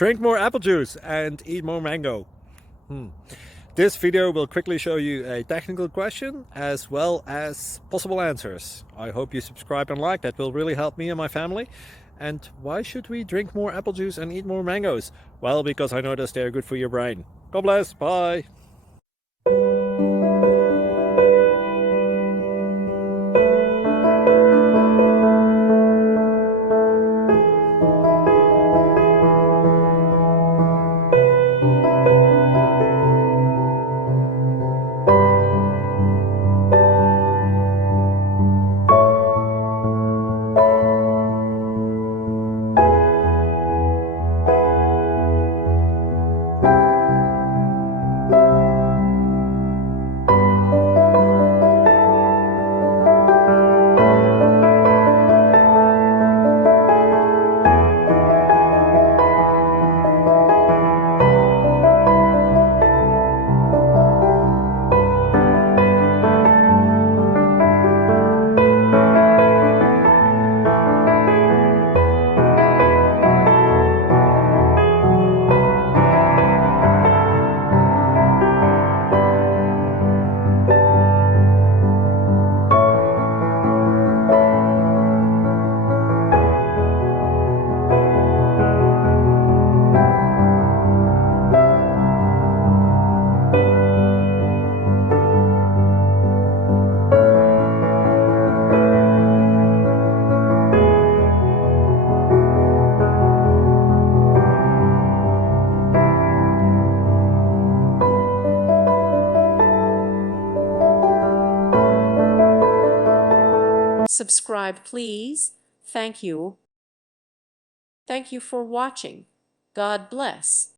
Drink more apple juice and eat more mango. This video will quickly show you a technical question as well as possible answers. I hope you subscribe and like, that will really help me and my family. And why should we drink more apple juice and eat more mangoes? Well, because I noticed they're good for your brain. God bless, bye! Subscribe, please. Thank you. Thank you for watching. God bless.